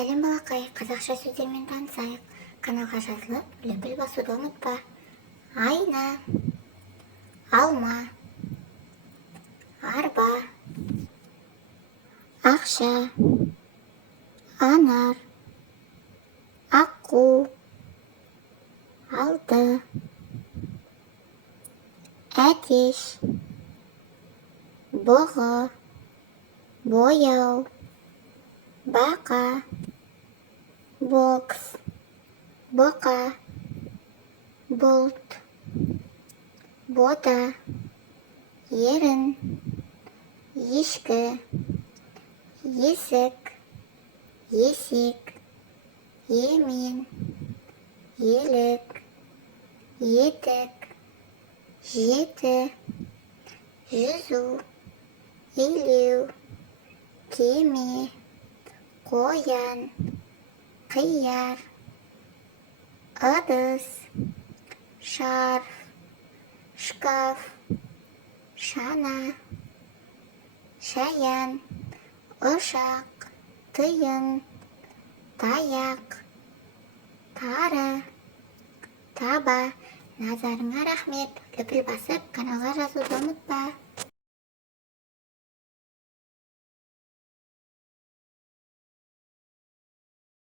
Сәлем балақай, қазақша сөздермен танысайық. Каналға жазылып, лүпіл басуды ұмытпа. Айна, алма, арба, ақша, анар, аққу, алты, әтеш, бұғы, бояу, бақа, бокс, бұқа, бұлт, бота, ерін, ешкі, есік, есек, емен, елік, етік, жеті, жүзу, елеу, кеме, қоян, қияр, ыдыс, шарф, шкаф, шана, шаян, ұшақ, тиын, таяқ, тары, таба. Назарыңа рахмет. Лүпіл басып, каналға жазуды ұмытпа.